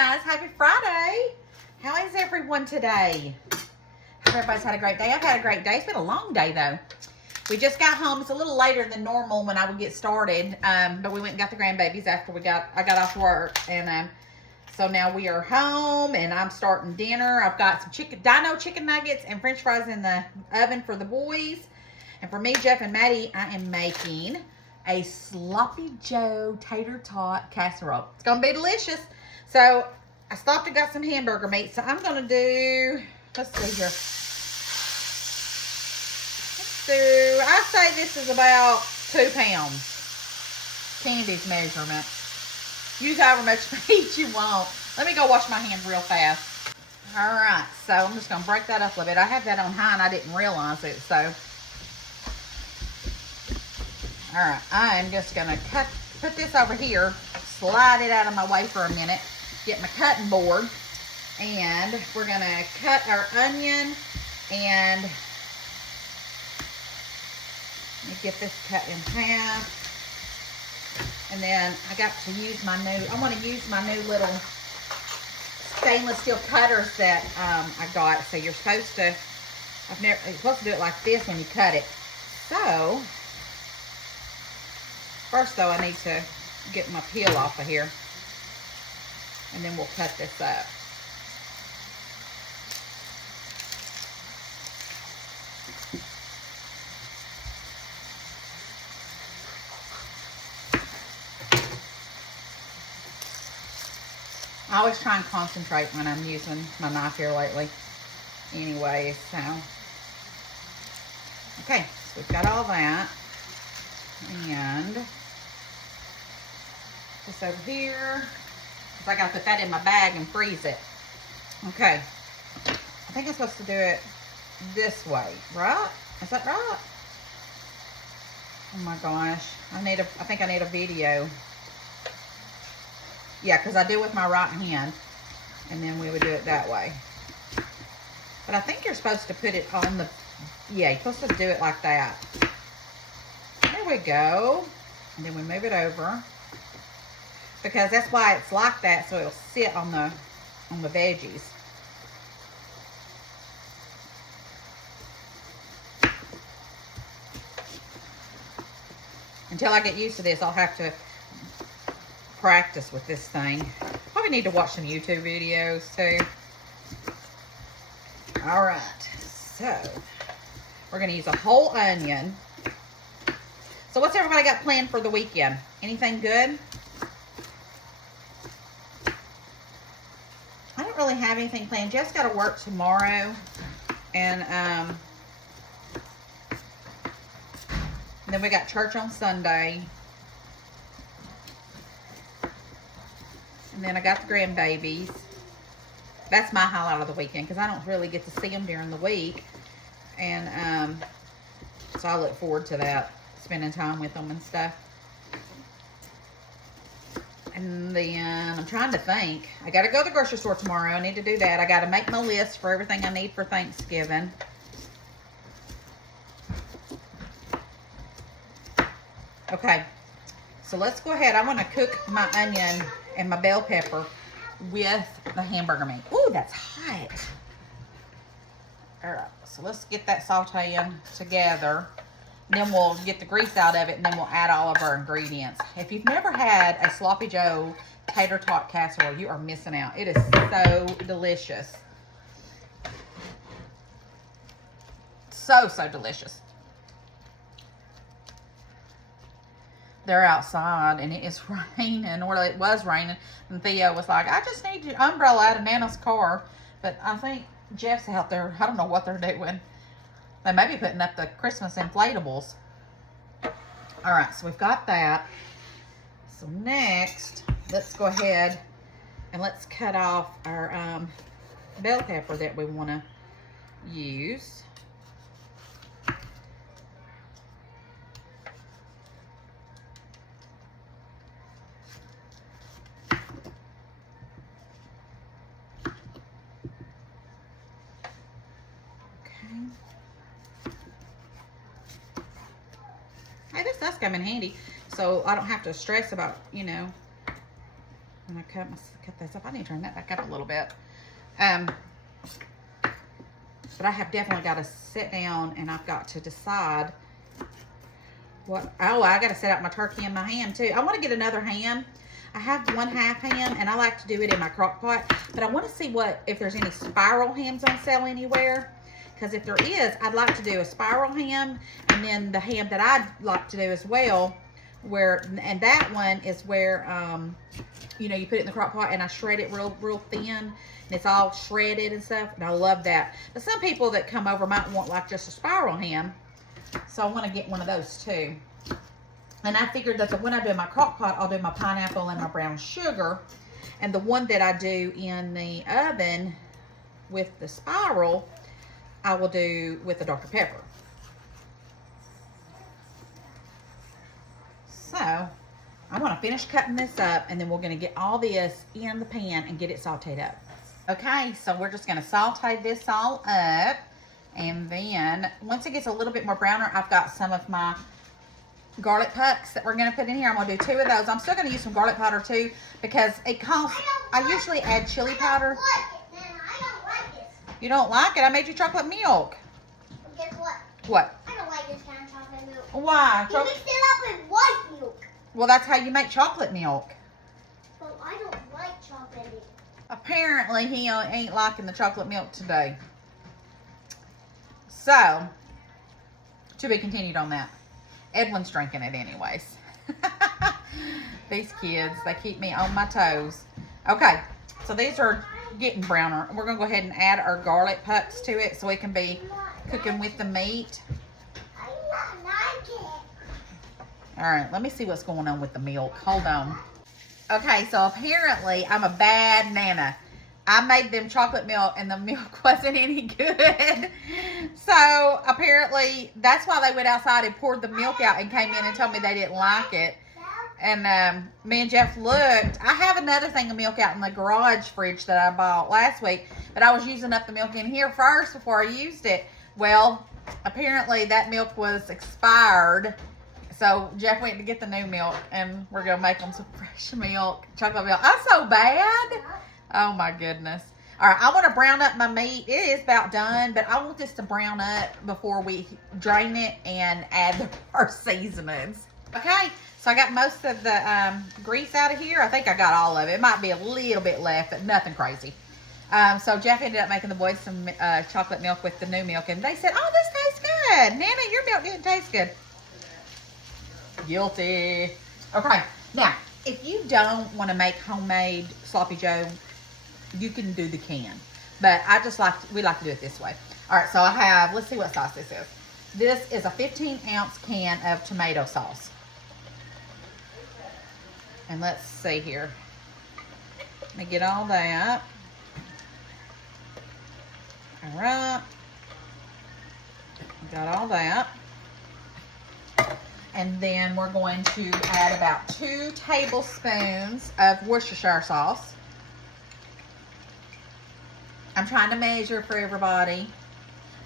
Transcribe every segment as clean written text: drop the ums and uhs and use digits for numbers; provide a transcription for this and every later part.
guys, happy Friday. How is everyone today? Hope everybody's had a great day. I've had a great day. It's been a long day though. We just got home. It's a little later than normal when I would get started, but we went and got the grandbabies after I got off work, and so now we are home and I'm starting dinner. I've got some dino chicken nuggets and french fries in the oven for the boys. And for me, Jeff, and Maddie, I am making a sloppy Joe tater tot casserole. It's going to be delicious. So I stopped and got some hamburger meat. So I'm going to do, let's see here. I say this is about 2 pounds. Candy's measurement. Use however much meat you want. Let me go wash my hands real fast. All right, so I'm just going to break that up a little bit. I had that on high and I didn't realize it, so. All right, I'm just going to put this over here, slide it out of my way for a minute, get my cutting board, and we're going to cut our onion, and let me get this cut in half. And then I got to use I want to use my new little stainless steel cutters that I got. So you're supposed to, you're supposed to do it like this when you cut it. So, first though, I need to get my peel off of here. And then we'll cut this up. I always try and concentrate when I'm using my knife here lately. Anyway, so. Okay, so we've got all that. And this over here. Because I got to put that in my bag and freeze it. Okay. I think I'm supposed to do it this way, right? Is that right? Oh my gosh. I think I need a video. Yeah, because I do with my right hand, and then we would do it that way. But I think you're supposed to put it on the, yeah, you're supposed to do it like that. There we go. And then we move it over. Because that's why it's like that, so it'll sit on the veggies. Until I get used to this, I'll have to practice with this thing. Probably need to watch some YouTube videos too. All right, so we're gonna use a whole onion. So what's everybody got planned for the weekend? Anything good? I don't really have anything planned. Jeff's got to work tomorrow, and then we got church on Sunday. And then I got the grandbabies. That's my highlight of the weekend because I don't really get to see them during the week. And so I look forward to that, spending time with them and stuff. And then I'm trying to think. I got to go to the grocery store tomorrow. I need to do that. I got to make my list for everything I need for Thanksgiving. Okay. So let's go ahead. I want to cook my onion and my bell pepper with the hamburger meat. Ooh, that's hot. All right, so let's get that sauteing together. Then we'll get the grease out of it, and then we'll add all of our ingredients. If you've never had a Sloppy Joe tater tot casserole, you are missing out. It is so delicious. So, so delicious. They're outside and it is raining, or it was raining, and Theo was like, I just need your umbrella out of Nana's car. But I think Jeff's out there. I don't know what they're doing. They may be putting up the Christmas inflatables. All right, so we've got that. So next, let's go ahead and let's cut off our bell pepper that we want to use. Hey, this does come in handy, so I don't have to stress about, you know, And I cut this up. I need to turn that back up a little bit. But I have definitely got to sit down and I've got to decide what. Oh, I got to set out my turkey in my ham too. I want to get another ham. I have 1/2 ham and I like to do it in my crock pot. But I want to see if there's any spiral hams on sale anywhere. Because if there is, I'd like to do a spiral ham. And then the ham that I'd like to do as well, and that one is where, you know, you put it in the crock pot and I shred it real thin. And it's all shredded and stuff. And I love that. But some people that come over might want like just a spiral ham. So I want to get one of those too. And I figured that when I do my crock pot, I'll do my pineapple and my brown sugar. And the one that I do in the oven with the spiral, I will do with the Dr. Pepper. So I want to finish cutting this up and then we're going to get all this in the pan and get it sauteed up. Okay, so we're just going to saute this all up. And then once it gets a little bit more browner, I've got some of my garlic pucks that we're going to put in here. I'm going to do 2 of those. I'm still going to use some garlic powder too because it costs, I usually add chili powder. I don't like this. You don't like it? I made you chocolate milk. Guess what? What? I don't like this kind of chocolate milk. Why? You mixed it up with white milk. Well, that's how you make chocolate milk. But I don't like chocolate milk. Apparently, he ain't liking the chocolate milk today. So, to be continued on that. Edwin's drinking it anyways. These kids, they keep me on my toes. Okay, so these are getting browner. We're going to go ahead and add our garlic pucks to it so it can be cooking with the meat. I don't like it. All right, let me see what's going on with the milk. Hold on. Okay, so apparently I'm a bad nana. I made them chocolate milk and the milk wasn't any good. So apparently that's why they went outside and poured the milk out and came in and told me they didn't like it. And me and Jeff looked. I have another thing of milk out in the garage fridge that I bought last week, but I was using up the milk in here first before I used it. Well, apparently that milk was expired. So Jeff went to get the new milk and we're going to make them some fresh milk, chocolate milk. I'm so bad. Oh my goodness. All right, I want to brown up my meat. It is about done, but I want this to brown up before we drain it and add our seasonings. Okay, so I got most of the grease out of here. I think I got all of it. It might be a little bit left, but nothing crazy. So Jeff ended up making the boys some chocolate milk with the new milk, and they said, oh, this tastes good. Nana, your milk didn't taste good. Guilty. Okay, now, if you don't want to make homemade Sloppy Joe, you can do the can. But we like to do it this way. All right, so I have, let's see what sauce this is. This is a 15-ounce can of tomato sauce. And let's see here. Let me get all that. All right. Got all that. And then we're going to add about 2 tablespoons of Worcestershire sauce. I'm trying to measure for everybody.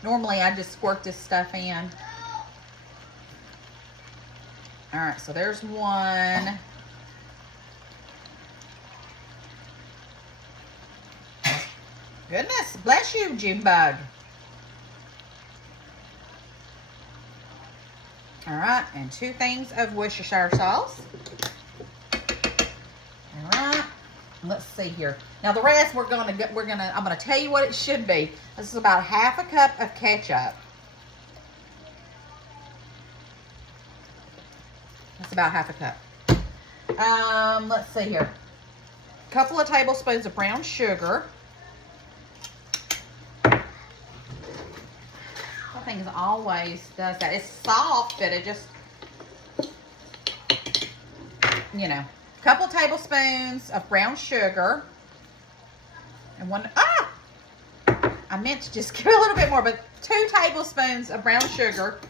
Normally, I just squirt this stuff in. All right, so there's 1. Goodness, bless you, June bug. All right, and 2 things of Worcestershire sauce. All right, let's see here. Now the rest I'm gonna tell you what it should be. This is about 1/2 cup of ketchup. That's about 1/2 cup. Let's see here. A couple of tablespoons of brown sugar. Things always does that. It's soft, but it just, you know, a couple tablespoons of brown sugar and I meant to just give it a little bit more, but 2 tablespoons of brown sugar.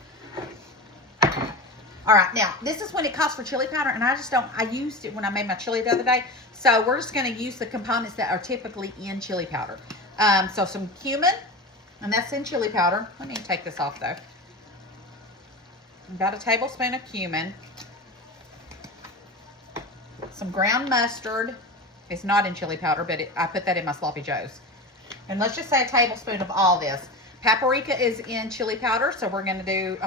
All right, now this is when it calls for chili powder, and I used it when I made my chili the other day, so we're just going to use the components that are typically in chili powder. So some cumin. And that's in chili powder. Let me take this off though. About a tablespoon of cumin. Some ground mustard. It's not in chili powder, but I put that in my sloppy joes. And let's just say a tablespoon of all this. Paprika is in chili powder, so we're going to do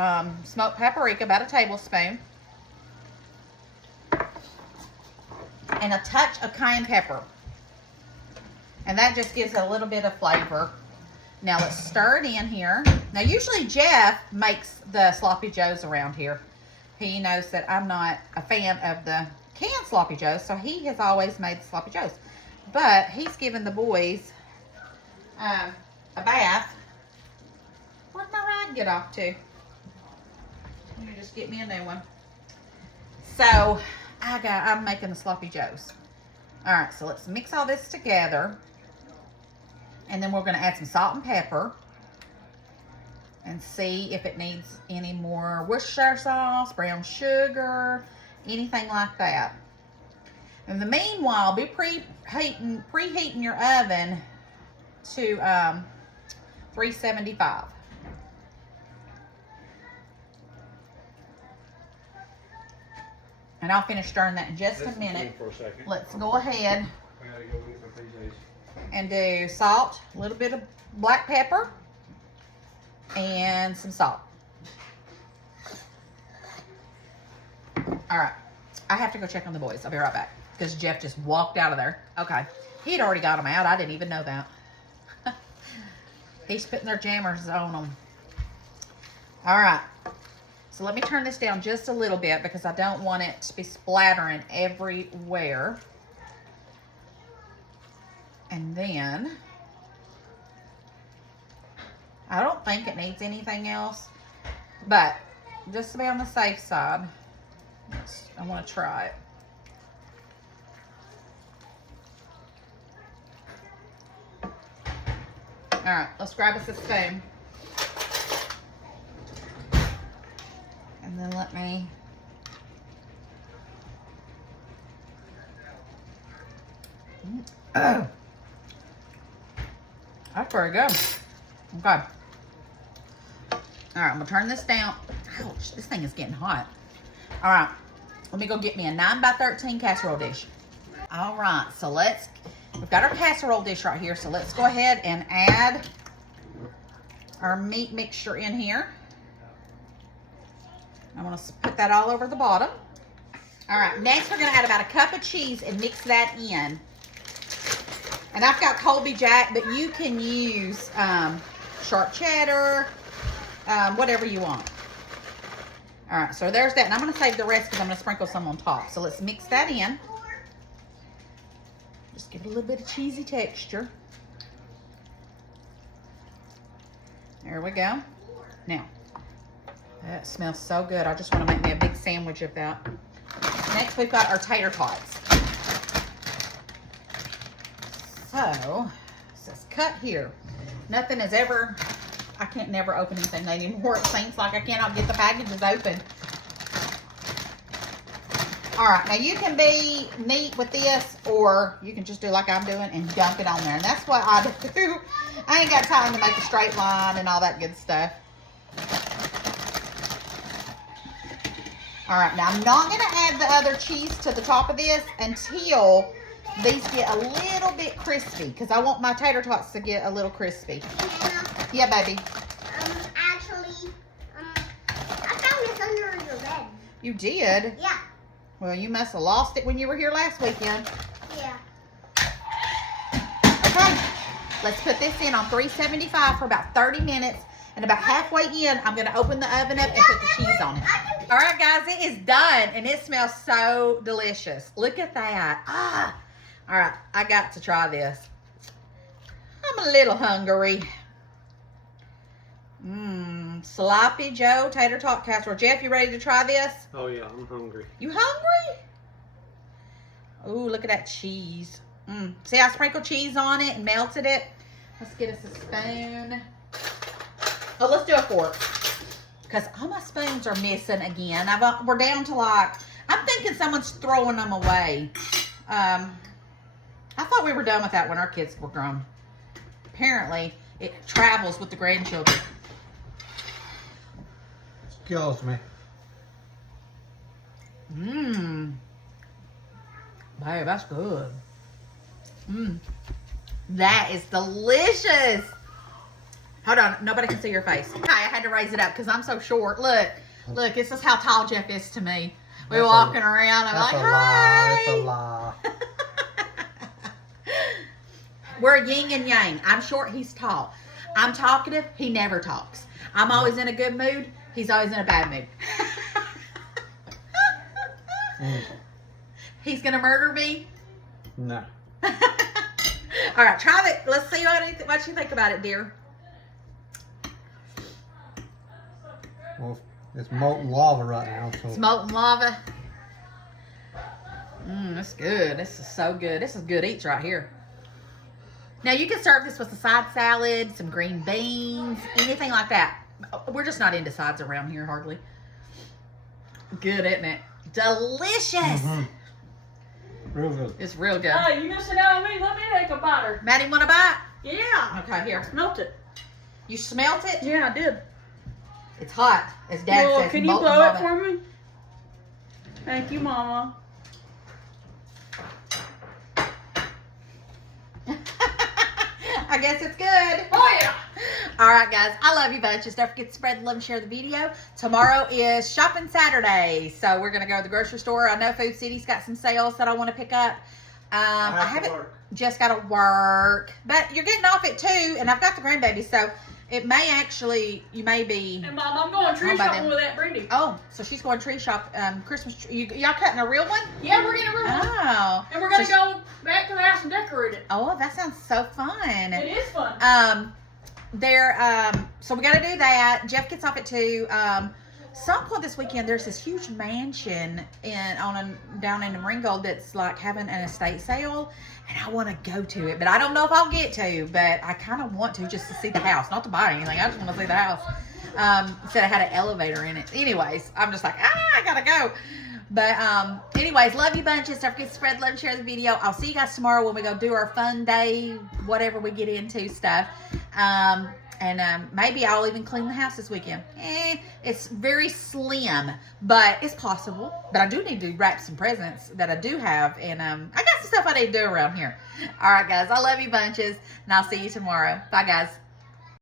smoked paprika, about a tablespoon. And a touch of cayenne pepper. And that just gives it a little bit of flavor. Now let's stir it in here. Now usually Jeff makes the sloppy joes around here. He knows that I'm not a fan of the canned sloppy joes, so he has always made the sloppy joes. But he's given the boys a bath. Where'd my rag get off to? Let me just get me a new one. So I'm making the sloppy joes. All right, so let's mix all this together. And then we're going to add some salt and pepper and see if it needs any more Worcestershire sauce, brown sugar, anything like that. In the meanwhile, be preheating your oven to 375. And I'll finish stirring that in just a minute. For a second. Let's go ahead I gotta go get my PJs. and do salt, a little bit of black pepper, and some salt. All right, I have to go check on the boys. I'll be right back because Jeff just walked out of there. Okay, he had already got them out. I didn't even know that. He's putting their jammers on them. All right, so let me turn this down just a little bit because I don't want it to be splattering everywhere. And then, I don't think it needs anything else, but just to be on the safe side, I want to try it. All right, let's grab us a spoon. And then let me oh. That's very good. Okay. All right, I'm gonna turn this down. Ouch, this thing is getting hot. All right, let me go get me a 9x13 casserole dish. All right, so we've got our casserole dish right here, so let's go ahead and add our meat mixture in here. I'm gonna put that all over the bottom. All right, next we're gonna add about a cup of cheese and mix that in. And I've got Colby Jack, but you can use sharp cheddar, whatever you want. All right, so there's that. And I'm going to save the rest because I'm going to sprinkle some on top. So let's mix that in. Just give it a little bit of cheesy texture. There we go. Now, that smells so good. I just want to make me a big sandwich of that. Next, we've got our tater tots. So, it says cut here. Nothing is ever, I can't never open anything anymore. It seems like I cannot get the packages open. All right, now you can be neat with this, or you can just do like I'm doing and dump it on there. And that's what I do. I ain't got time to make a straight line and all that good stuff. All right, now I'm not going to add the other cheese to the top of this until these get a little bit crispy, because I want my tater tots to get a little crispy. Yeah, baby. Actually, I found this under your bed. You did? Yeah. Well, you must have lost it when you were here last weekend. Yeah. Okay, let's put this in on 375 for about 30 minutes. And about halfway in, I'm going to open the oven up and put the cheese on it. All right, guys, it is done, and it smells so delicious. Look at that. Ah. All right, I got to try this. I'm a little hungry. Sloppy Joe tater tot casserole. Jeff, you ready to try this? Oh yeah, I'm hungry. You hungry? Ooh, look at that cheese. See, I sprinkled cheese on it and melted it. Let's get us a spoon. Oh, let's do a fork, because all my spoons are missing again. We're down to like, I'm thinking someone's throwing them away. I thought we were done with that when our kids were grown. Apparently, it travels with the grandchildren. Kills me. Babe, that's good. Mmm. That is delicious. Hold on. Nobody can see your face. Okay, I had to raise it up because I'm so short. Look. Look, this is how tall Jeff is to me. We're walking around. I'm like, hi. That's a lie. We're yin and yang. I'm short. He's tall. I'm talkative. He never talks. I'm always in a good mood. He's always in a bad mood. He's going to murder me? No. All right, try it. Let's see what you think about it, dear. Well, it's molten lava right now. So. It's molten lava. That's good. This is so good. This is good eats right here. Now, you can serve this with a side salad, some green beans, anything like that. We're just not into sides around here, hardly. Good, isn't it? Delicious. Mm-hmm. Real good. It's real good. Oh, you missing out on me? Let me take a bite. Maddie, want a bite? Yeah. Okay, here. Smelt it. You smelt it? Yeah, I did. It's hot, as Dad Well, says. can you molten blow it lava. for me? Thank you, Mama. I guess it's good. Oh, yeah. All right, guys. I love you bunches. Don't forget to spread the love and share the video. Tomorrow is shopping Saturday, so we're going to go to the grocery store. I know Food City's got some sales that I want to pick up. I haven't just got to work, but you're getting off at 2, and I've got the grandbaby, so it may actually, you may be. And Mom, I'm going tree shopping with Aunt Brandy. Oh, so she's going tree shop, Christmas tree. Y'all cutting a real one? Yeah, we're getting a real one. Oh. And we're going to go back to the house and decorate it. Oh, that sounds so fun. It is fun. So we got to do that. Jeff gets off at 2. Some point this weekend, there's this huge mansion down in Ringgold that's like having an estate sale, and I want to go to it, but I don't know if I'll get to. But I kind of want to just to see the house, not to buy anything. I just want to see the house. Said I had an elevator in it. Anyways, I'm just like, I gotta go. But anyways, love you bunches. Don't forget to spread love and share the video. I'll see you guys tomorrow when we go do our fun day, whatever we get into stuff. And maybe I'll even clean the house this weekend. It's very slim, but it's possible. But I do need to wrap some presents that I do have. And I got some stuff I need to do around here. All right, guys. I love you bunches. And I'll see you tomorrow. Bye, guys.